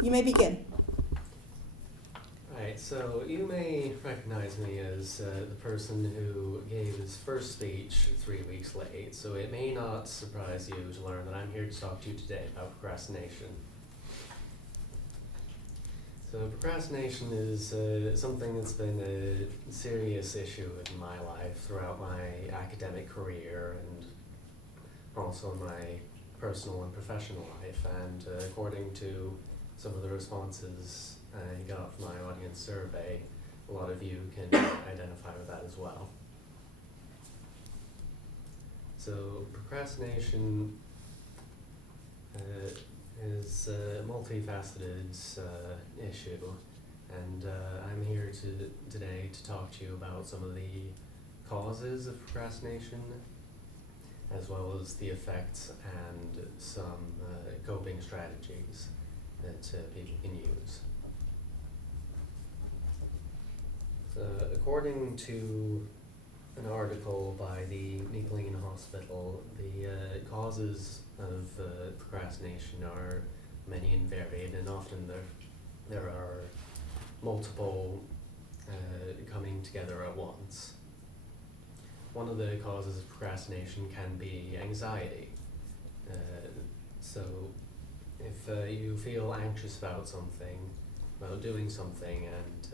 You may begin. Right, so you may recognize me as the person who gave his first speech 3 weeks late, so it may not surprise you to learn that I'm here to talk to you today about procrastination. So procrastination is something that's been a serious issue in my life throughout my academic career and also my personal and professional life, and according to some of the responses I got from my audience survey, a lot of you can identify with that as well. So procrastination is a multifaceted issue, and I'm here today to talk to you about some of the causes of procrastination, as well as the effects and some coping strategies that people can use. According to an article by the Nicklin Hospital, the causes of procrastination are many and varied, and often there are multiple coming together at once. One of the causes of procrastination can be anxiety. So if you feel anxious about something, about doing something, and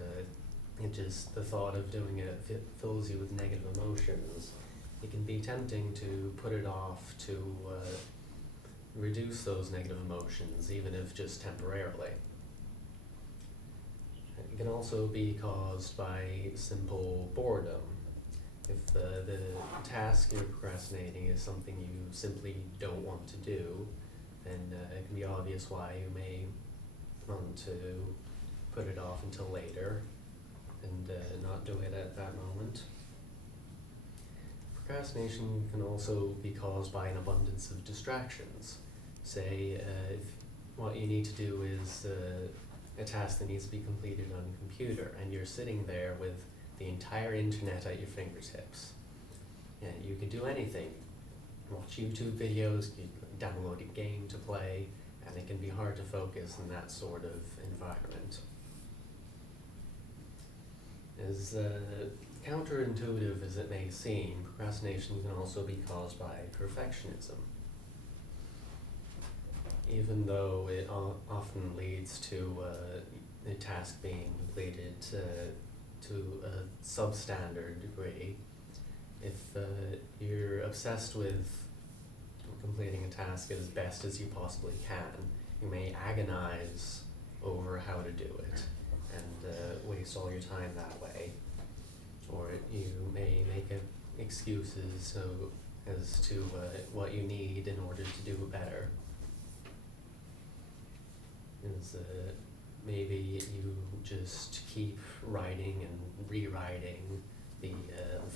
the thought of doing it fills you with negative emotions, it can be tempting to put it off to reduce those negative emotions, even if just temporarily. It can also be caused by simple boredom. If the task you're procrastinating is something you simply don't want to do, then it can be obvious why you may want to put it off until later and not do it at that moment. Procrastination can also be caused by an abundance of distractions. Say if what you need to do is a task that needs to be completed on a computer, and you're sitting there with the entire internet at your fingertips. And you can do anything. Watch YouTube videos, you download a game to play, and it can be hard to focus in that sort of environment. As counterintuitive as it may seem, procrastination can also be caused by perfectionism. Even though it often leads to a task being completed to a substandard degree, if you're obsessed with completing a task as best as you possibly can, you may agonize over how to do it and waste all your time that way. Or you may make excuses as to what you need in order to do it better. Maybe you just keep writing and rewriting the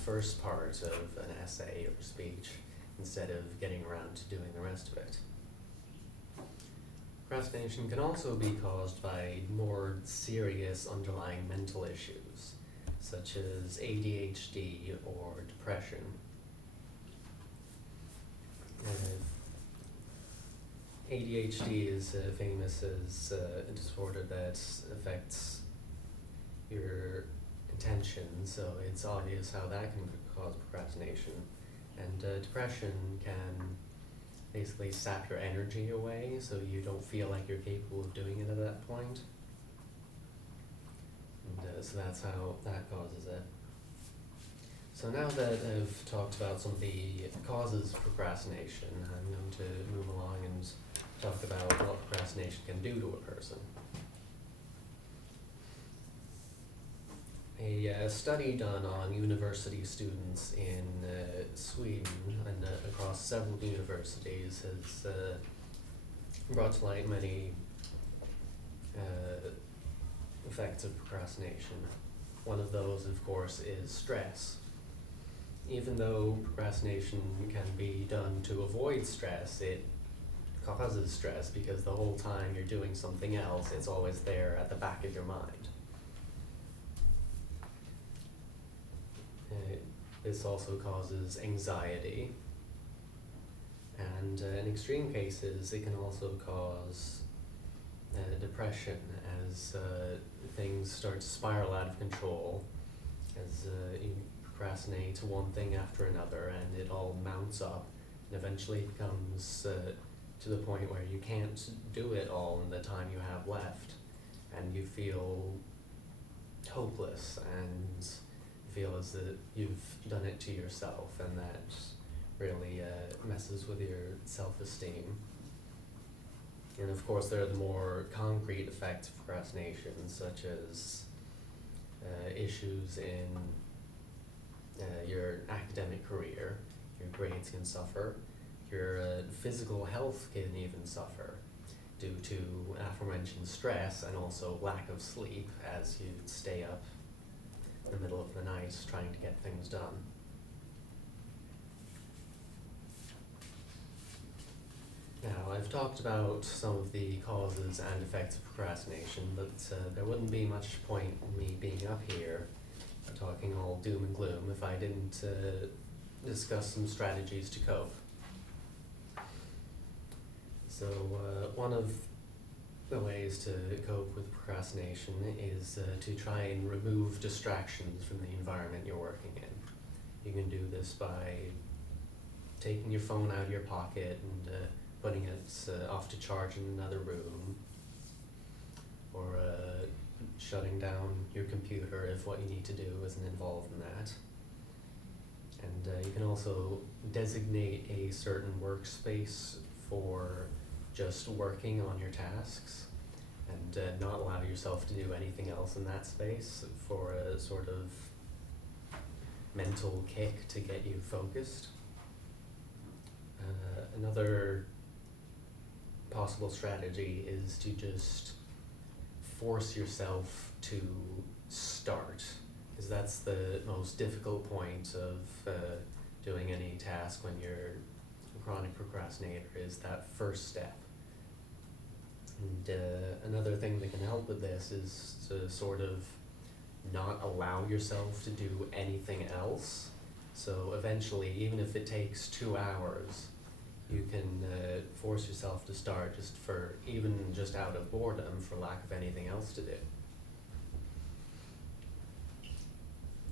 first part of an essay or speech instead of getting around to doing the rest of it. Procrastination can also be caused by more serious underlying mental issues, such as ADHD or depression. ADHD is famous as a disorder that affects your attention, so it's obvious how that can cause procrastination. And depression can basically sap your energy away, so you don't feel like you're capable of doing it at that point. And so that's how that causes it. So now that I've talked about some of the causes of procrastination, I'm going to move along and talk about what procrastination can do to a person. A study done on university students in Sweden and across several universities has brought to light many effects of procrastination. One of those, of course, is stress. Even though procrastination can be done to avoid stress, it causes stress because the whole time you're doing something else, it's always there at the back of your mind. This also causes anxiety, and in extreme cases, it can also cause depression as things start to spiral out of control, as you procrastinate one thing after another, and it all mounts up, and eventually it becomes to the point where you can't do it all in the time you have left, and you feel hopeless and feel as that you've done it to yourself, and that really messes with your self-esteem. And of course there are the more concrete effects of procrastination, such as issues in your academic career. Your grades can suffer, your physical health can even suffer due to aforementioned stress and also lack of sleep, as you stay up in the middle of the night trying to get things done. Now, I've talked about some of the causes and effects of procrastination, but there wouldn't be much point in me being up here talking all doom and gloom if I didn't discuss some strategies to cope. So one of the ways to cope with procrastination is to try and remove distractions from the environment you're working in. You can do this by taking your phone out of your pocket and putting it off to charge in another room, or shutting down your computer if what you need to do isn't involved in that. And you can also designate a certain workspace for just working on your tasks, and not allow yourself to do anything else in that space for a sort of mental kick to get you focused. Another possible strategy is to just force yourself to start, because that's the most difficult point of doing any task when you're a chronic procrastinator, is that first step. And another thing that can help with this is to sort of not allow yourself to do anything else. So eventually, even if it takes 2 hours, you can force yourself to start just out of boredom, for lack of anything else to do.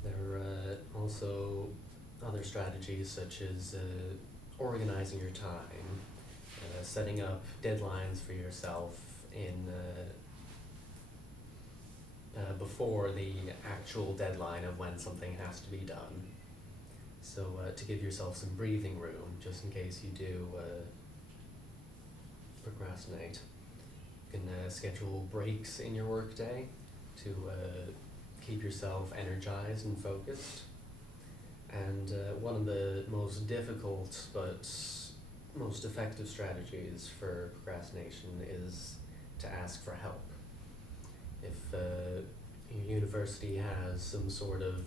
There are also other strategies, such as organizing your time, setting up deadlines for yourself before the actual deadline of when something has to be done. So to give yourself some breathing room, just in case you do procrastinate. You can schedule breaks in your workday to keep yourself energized and focused. And one of the most difficult but most effective strategies for procrastination is to ask for help. If your university has some sort of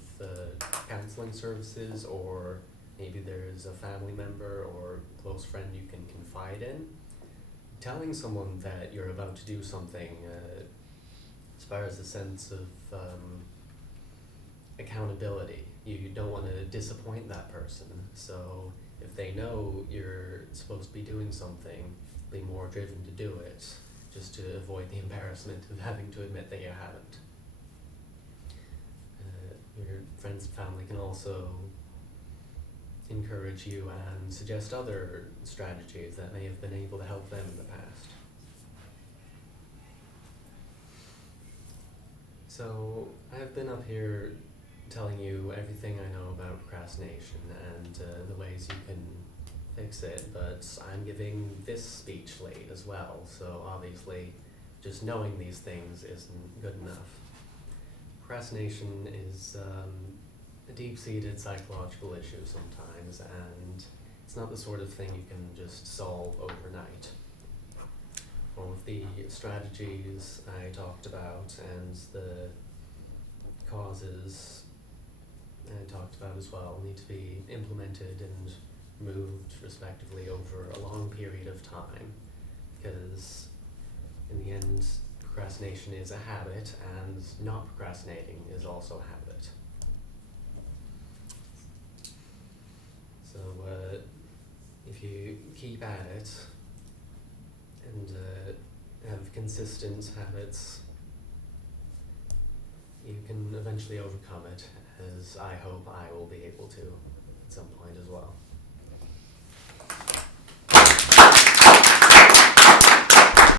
counseling services, or maybe there's a family member or close friend you can confide in, telling someone that you're about to do something inspires a sense of accountability. You don't want to disappoint that person, so if they know you're supposed to be doing something, be more driven to do it, just to avoid the embarrassment of having to admit that you haven't. Your friends and family can also encourage you and suggest other strategies that may have been able to help them in the past. So I've been up here telling you everything I know about procrastination and the ways you can fix it, but I'm giving this speech late as well, so obviously just knowing these things isn't good enough. Procrastination is a deep-seated psychological issue sometimes, and it's not the sort of thing you can just solve overnight. All of the strategies I talked about and the causes I talked about as well need to be implemented and moved respectively over a long period of time, because in the end, procrastination is a habit, and not procrastinating is also a habit. So if you keep at it and have consistent habits, you can eventually overcome it, as I hope I will be able